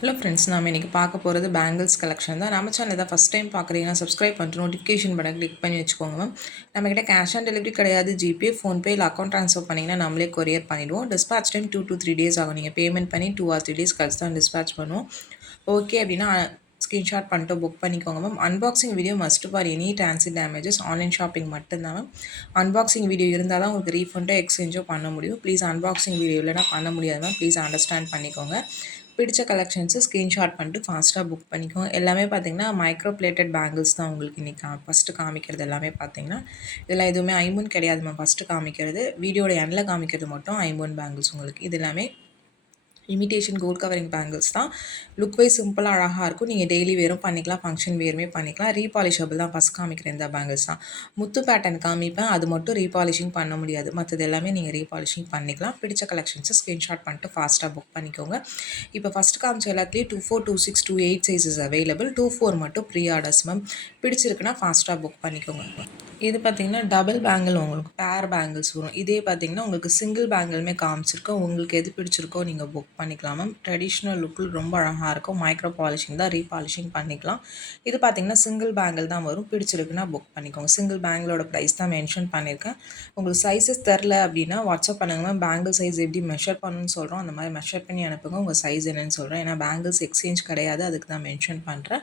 Hello friends, நாம் இன்றைக்கி பார்க்க போகிறது பேங்கிள்ஸ் கலெக்ஷன் தான். நம்ம சேனல் தான் ஃபஸ்ட் டைம் பார்க்குறீங்கன்னா சப்ஸ்கிரைப் பண்ணிட்டு நோட்டிஃபிகேஷன் பட்டன் கிளிக் பண்ணி வச்சுக்கோங்க மேம். நம்மக்கிட்ட கேஷ் ஆன் டெலிவரி கிடையாது. ஜிபே, ஃபோன்பே இல்லை அக்கௌண்ட் ட்ரான்ஸ்ஃபர் பண்ணிங்கன்னா நம்மளே கொரியர் பண்ணிவிடுவோம். டிஸ்பேச் டைம் 2 to 3 days ஆகும். நீங்கள் பேமெண்ட் பண்ணி 2 or 3 days கழிச்சு தான் டிஸ்பேச் பண்ணுவோம். ஓகே அப்படின்னா ஸ்க்ரீன்ஷாட் பண்ணிட்டு புக் பண்ணிக்கோங்க ma'am. Unboxing video must for any transit damages. Online shopping மட்டும்தான் மேம். அன்பாக்சிங் வீடியோ இருந்தால் தான் உங்களுக்கு ரீஃபண்டோ எக்ஸ்சேஞ்சோ பண்ண முடியும். ப்ளீஸ் அன்பாக்சிங் வீடியோ இல்லைனா பண்ண முடியாது மேம். ப்ளீஸ் அண்டர்ஸ்டாண்ட் பண்ணிக்கோங்க. பிடிச்ச கலெக்ஷன்ஸை ஸ்க்ரீன்ஷாட் பண்ணிட்டு ஃபாஸ்ட்டாக புக் பண்ணிக்கோங்க. எல்லாமே பார்த்திங்கன்னா மைக்ரோ பிளேட்டட் பேங்கிள்ஸ் தான் உங்களுக்கு இன்றைக்கி ஃபஸ்ட்டு காமிக்கிறது. எல்லாமே பார்த்திங்கன்னா இதெல்லாம் எதுவுமே ஐம்பொன் கிடையாது மேம். ஃபஸ்ட்டு காமிக்கிறது வீடியோட எண்டில் காமிக்கிறது மட்டும் ஐம்பொன் பேங்கிள்ஸ் உங்களுக்கு. இது எல்லாமே இமிட்டேஷன் கோல்ட் கவரிங் பேங்கிள்ஸ் தான். லுக் வைஸ் சிம்பிளாக அழகாக இருக்கும். நீங்கள் டெய்லி வேரும் பண்ணிக்கலாம், ஃபங்க்ஷன் வேருமே பண்ணிக்கலாம். ரீபாலிஷபிள் தான் ஃபஸ்ட் காமிக்கிற இந்த பேங்கிள்ஸ் தான். முத்து பேட்டர்ன் காமிப்பேன், அது மட்டும் ரீபாலிஷிங் பண்ண முடியாது. மற்றது எல்லாமே நீங்கள் ரீபாலிஷிங் பண்ணிக்கலாம். பிடிச்ச கலெக்ஷன்ஸை ஸ்க்ரீன்ஷாட் பண்ணிட்டு ஃபாஸ்ட்டாக புக் பண்ணிக்கோங்க. இப்போ ஃபஸ்ட்டு காமிச்ச எல்லாத்துலேயும் 24, 26, 28 சைஸஸ் அவைலபிள். 24 மட்டும் ப்ரீ ஆர்டர்ஸ் மேம். பிடிச்சிருக்குன்னா ஃபாஸ்ட்டாக புக் பண்ணிக்கோங்க. இது பார்த்திங்கன்னா டபுள் பேங்கிள், உங்களுக்கு பேர் பேங்கிள்ஸ் வரும். இதே பார்த்திங்கன்னா உங்களுக்கு சிங்கிள் பேங்கிளுமே காமிச்சிருக்கோம். உங்களுக்கு எது பிடிச்சிருக்கோ நீங்கள் புக் பண்ணிக்கலாம் மேம். ட்ரெடிஷ்னல் லுக்கில் ரொம்ப அழகாக இருக்கும். மைக்ரோ பாலிஷிங் தான், ரீபாலிஷிங் பண்ணிக்கலாம். இது பார்த்திங்கன்னா சிங்கிள் பேங்கிள் தான் வரும். பிடிச்சிருக்குன்னா புக் பண்ணிக்கோங்க. சிங்கிள் பேங்கிளோட ப்ரைஸ் தான் மென்ஷன் பண்ணியிருக்கேன். உங்களுக்கு சைஸஸ் தெரில அப்படின்னா வாட்ஸ்அப் பண்ணுங்கள் மேம். பேங்கிள் சைஸ் எப்படி மெஷர் பண்ணணும்னு சொல்கிறோம், அந்த மாதிரி மெஷர் பண்ணி அனுப்புங்க. உங்கள் சைஸ் என்னன்னு சொல்கிறேன். ஏன்னா பேங்கிள்ஸ் எக்ஸ்சேஞ்ச் கிடையாது, அதுக்கு தான் மென்ஷன் பண்ணுறேன்.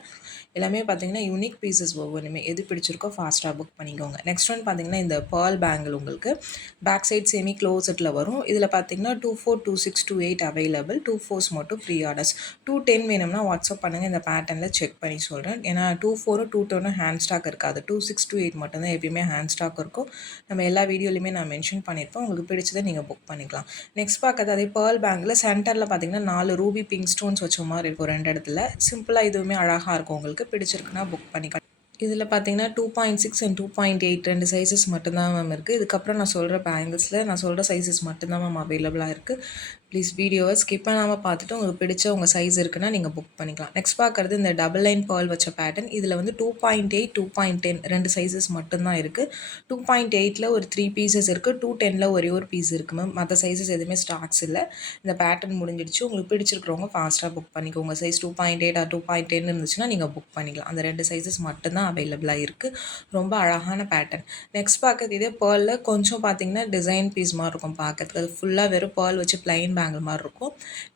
எல்லாமே பார்த்திங்கன்னா யூனிக் பீசஸ். ஒவ்வொன்றுமே எது பிடிச்சிருக்கோ ஃபாஸ்ட்டாக புக் பண்ணிக்கோங்க. நெக்ஸ்ட் ஒன் பார்த்திங்கன்னா இந்த பேர்ல் பேங்கிள் உங்களுக்கு பேக் சைட் செமி க்ளோசட்டில் வரும். இதில் பார்த்திங்கன்னா 24, 26, 28 அவைலபிள். 24s மட்டும் ப்ரீ ஆர்டர்ஸ். 210 வேணும்னா வாட்ஸ்அப் பண்ணுங்கள். இந்த பேட்டர்னில் செக் பண்ணி சொல்கிறேன். ஏன்னா 24, 210 ஹேண்ட் ஸ்டாக் இருக்காது. 26, 28 மட்டும்தான் எப்பயுமே ஹேண்ட் ஸ்டாக் இருக்கும். நம்ம எல்லா வீடியோலையுமே நான் மென்ஷன் பண்ணியிருப்பேன். உங்களுக்கு பிடிச்சதை நீங்கள் புக் பண்ணிக்கலாம். நெக்ஸ்ட் பார்க்கறது அதே பேர்ல் பேங்கில் சென்டரில் பார்த்திங்கன்னா 4 ரூபி பிங்க் ஸ்டோன்ஸ் வச்ச மாதிரி இருக்கும். 2 இடத்துல சிம்பிளாக இதுவுமே அழகாக இருக்கும். உங்களுக்கு பிடிச்சிருக்குன்னா புக் பண்ணிக்கலாம். இதில் பார்த்தீங்கன்னா 2.6 அண்ட் 2.8 2 சைஸஸ் மட்டும்தான் மேம் இருக்குது. இதுக்கப்புறம் நான் சொல்கிற பேங்கிள்ஸில் நான் சொல்கிற சைஸஸ் மட்டும்தான் மேம் அவைலபிளாக இருக்குது. ப்ளீஸ் வீடியோவை ஸ்கிப் பண்ணாமல் பார்த்துட்டு உங்களுக்கு பிடிச்ச உங்கள் சைஸ் இருக்குன்னா நீங்கள் புக் பண்ணிக்கலாம். நெக்ஸ்ட் பார்க்குறது இந்த டபுள் லைன் பேர்ல் வச்ச பேட்டர்ன். இதில் வந்து 2.8, 2.10 2 சைஸஸ் மட்டும்தான் இருக்குது. 2.8ல் ஒரு 3 பீசஸ் இருக்குது. 210ல் ஒரே ஒரு பீஸ் இருக்குது மேம். மற்ற சைஸஸ் எதுவுமே ஸ்டாக்ஸ் இல்லை. இந்த பேட்டர்ன் முடிஞ்சிடுச்சு. உங்களுக்கு பிடிச்சிருக்கிறவங்க ஃபாஸ்ட்டாக புக் பண்ணிக்கோங்க. சைஸ் 2.8 ஆர் 2.10 இருந்துச்சுன்னா நீங்கள் புக் பண்ணிக்கலாம். அந்த 2 சைஸஸ் மட்டும்தான் அவைலபிளாக இருக்குது. ரொம்ப அழகான பேட்டர்ன். நெக்ஸ்ட் பார்க்குறது இதே பேர்லில் கொஞ்சம் பார்த்திங்கன்னா டிசைன் பீஸ் மாதிரி இருக்கும் பார்க்கறதுக்கு. அது ஃபுல்லாக வெறும் பேர்ல் வச்சு பிளைன் பேங்கிள் மாதிரி இருக்கும்.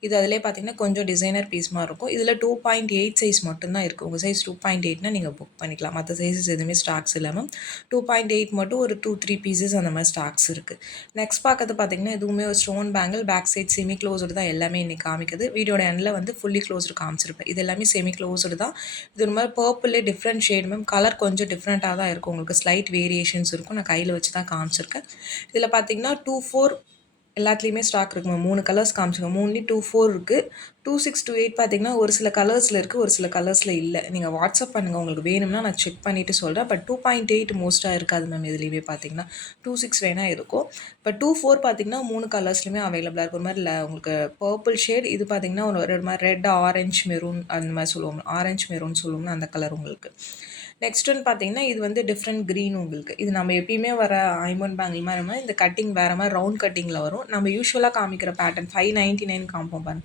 இது அதிலே பார்த்திங்கன்னா கொஞ்சம் டிசைனர் பீஸ் மாதிரி இருக்கும். இதில் 2.8 சைஸ் மட்டும்தான் இருக்குது. உங்கள் சைஸ் 2.8னா நீங்கள் புக் பண்ணிக்கலாம். மற்ற சைஸஸ் எதுவுமே ஸ்டாக்ஸ் இல்லாமல் 2.8 மட்டும் ஒரு 2-3 பீசஸ் அந்த மாதிரி ஸ்டாக்ஸ் இருக்குது. நெக்ஸ்ட் பார்க்கறது பார்த்திங்கன்னா இதுவுமே ஒரு stone bangle. Back side semi closed தான் எல்லாமே இன்றைக்கி காமிக்குது. வீடியோட எண்டில் வந்து ஃபுல்லி க்ளோஸ்டு காமிச்சிருப்பேன். இது எல்லாமே செமி க்ளோஸ்டு தான். இது ஒரு மாதிரி பர்பிளே டிஃப்ரெண்ட் ஷேட் மேம். கலர் கொஞ்சம் டிஃப்ரெண்ட்டாக தான் இருக்கும். உங்களுக்கு ஸ்லைட் வேரியேஷன்ஸ் இருக்கும். நான் கையில் வச்சு தான் காமிச்சிருக்கேன். இதில் பார்த்திங்கன்னா 2-4 எல்லாத்துலேயுமே ஸ்டாக் இருக்குமா. 3 கலர்ஸ் காமிச்சிங்க. 3லேயும் 2-4 இருக்குது. 2-6, 2-8 பார்த்திங்கன்னா ஒரு சில கலர்ஸில் இருக்குது, ஒரு சில கலர்ஸில் இல்லை. நீங்கள் வாட்ஸ்அப் பண்ணுங்கள். உங்களுக்கு வேணும்னா நான் செக் பண்ணிவிட்டு சொல்கிறேன். பட் 2.8 மோஸ்ட்டாக இருக்காது மேம். இதுலேயுமே பார்த்திங்கன்னா 2-6 வேணால் இருக்கும். பட் 2-4 பார்த்திங்கன்னா 3 கலர்ஸ்லையுமே அவைலபிளாக இருக்கும். ஒரு மாதிரி உங்களுக்கு பர்பிள் ஷேட். இது பார்த்திங்கன்னா ஒரு மாதிரி ரெட், ஆரஞ்ச் மெரூன் அந்த மாதிரி சொல்லுவோம். ஆரஞ்ச் மெரூன் சொல்லுவோம்னா அந்த கலர் உங்களுக்கு. நெக்ஸ்ட் ஒன் பார்த்திங்கன்னா இது வந்து டிஃப்ரெண்ட் க்ரீன் உங்களுக்கு. இது நம்ம எப்பயுமே வர ஐம்பொன் பேங்கிள் மாதிரி இந்த கட்டிங் வேறு மாதிரி ரவுண்ட் கட்டிங்கில் வரும். நம்ம யூஸ்வலாக காமிக்கிற பேட்டர்ன் 599 காம்போ பாருங்க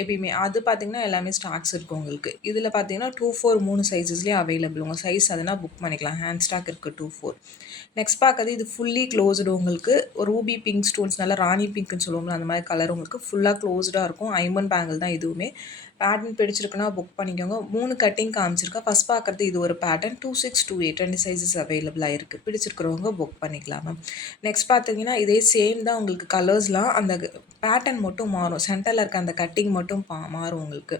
எப்பயுமே. அது பார்த்திங்கன்னா எல்லாமே ஸ்டாக்ஸ் இருக்குது உங்களுக்கு. இதில் பார்த்திங்கன்னா 2-4 3 சைஸஸ்லேயே அவைலபிள். உங்கள் சைஸ் அதுனா புக் பண்ணிக்கலாம். ஹேண்ட் ஸ்டாக் இருக்குது 2-4. நெக்ஸ்ட் பார்க்குறது இது ஃபுல்லி க்ளோஸ்டு உங்களுக்கு. ஒரு ரூபி பிங்க் ஸ்டோன்ஸ் நல்லா ராணி பிங்க்னு சொல்லுவோம்ல அந்த மாதிரி கலர் உங்களுக்கு ஃபுல்லாக க்ளோஸ்டாக இருக்கும். ஐம்பொன் பேங்கிள் தான் இதுவுமே. பேட்டர்ன் பிடிச்சிருக்குன்னா புக் பண்ணிக்கோங்க. 3 கட்டிங் காமிச்சிருக்கேன். ஃபஸ்ட் பார்க்குறது இது ஒரு பேட்டர்ன் 2-6, 2-8 2 சைஸஸ் அவைலபிளாக இருக்குது. பிடிச்சிருக்கிறவங்க புக் பண்ணிக்கலாம் மேம். நெக்ஸ்ட் பார்த்தீங்கன்னா இதே சேம் தான் உங்களுக்கு. கலர்ஸ்லாம் அந்த பேட்டர்ன் மட்டும் மாறும். சென்டரில் இருக்க அந்த கட்டிங் மட்டும் மாறும் உங்களுக்கு.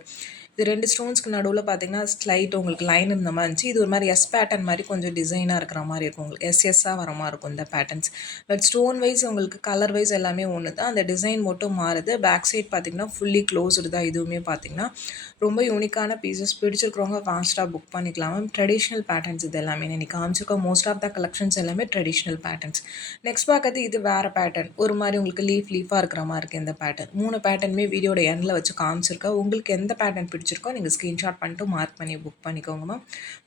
இது 2 ஸ்டோன்ஸ்க்கு நடுவில் பார்த்தீங்கன்னா ஸ்லைட் உங்களுக்கு லைன் இருந்த மாதிரி இருந்துச்சு. இது ஒரு மாதிரி எஸ் பேட்டர்ன் மாதிரி கொஞ்சம் டிசைனாக இருக்கிற மாதிரி இருக்கும் உங்களுக்கு. எஸ்எஸ்ஸாக வர மாதிரி இருக்கும் இந்த பேட்டர்ன்ஸ். பட் ஸ்டோன் வைஸ் உங்களுக்கு கலர் வைஸ் எல்லாமே ஒன்று தான். அந்த டிசைன் மட்டும் மாறுது. பேக் சைட் பார்த்திங்கன்னா ஃபுல்லி க்ளோஸ்டு தான். இதுவுமே பார்த்திங்கன்னா ரொம்ப யூனிக்கான பீசஸ். பிடிச்சிருக்கிறவங்க ஃபாஸ்ட்டாக புக் பண்ணிக்கலாம் மேம். ட்ரெடிஷ்னல் பேட்டர்ன்ஸ் இது எல்லாமே இன்றைக்கி காமிச்சிருக்க மோஸ்ட் ஆஃப் த கலெக்ஷன்ஸ் எல்லாமே ட்ரெடிஷ்னல் பேட்டர்ன்ஸ். நெக்ஸ்ட் பார்க்கறது இது வேறு பேட்டர்ன். ஒரு மாதிரி உங்களுக்கு லீஃபாக இருக்கிற மாதிரி இருக்குது இந்த பேட்டர்ன். 3 பேட்டர்னுமே வீடியோட எண்டில் வச்சு வச்சு காமிச்சிருக்கேன். உங்களுக்கு எந்த பேட்டர்ன் பிடிச்சிருக்கோ நீங்கள் ஸ்க்ரீன்ஷாட் பண்ணிட்டு மார்க் பண்ணி புக் பண்ணிக்கோங்க மேம்.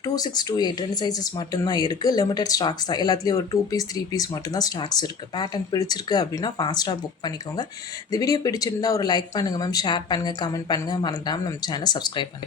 2628 2 சைஸஸ் மட்டும்தான் இருக்குது. லிமிடெட் ஸ்டாக்ஸ் தான். எல்லாத்துலேயும் ஒரு 2 பீஸ் 3 பீஸ் மட்டும்தான் ஸ்டாக்ஸ் இருக்குது. பேட்டர்ன் பிடிச்சிருக்கு அப்படின்னா ஃபாஸ்ட்டாக புக் பண்ணிக்கோங்க. இந்த வீடியோ பிடிச்சிருந்தா ஒரு லைக் பண்ணுங்கள் மேம், ஷேர் பண்ணுங்கள், கமெண்ட் பண்ணுங்கள். மறந்துடாமல் நம்ம சேனலை சப்ஸ்கிரைப் பண்ணுங்கள்.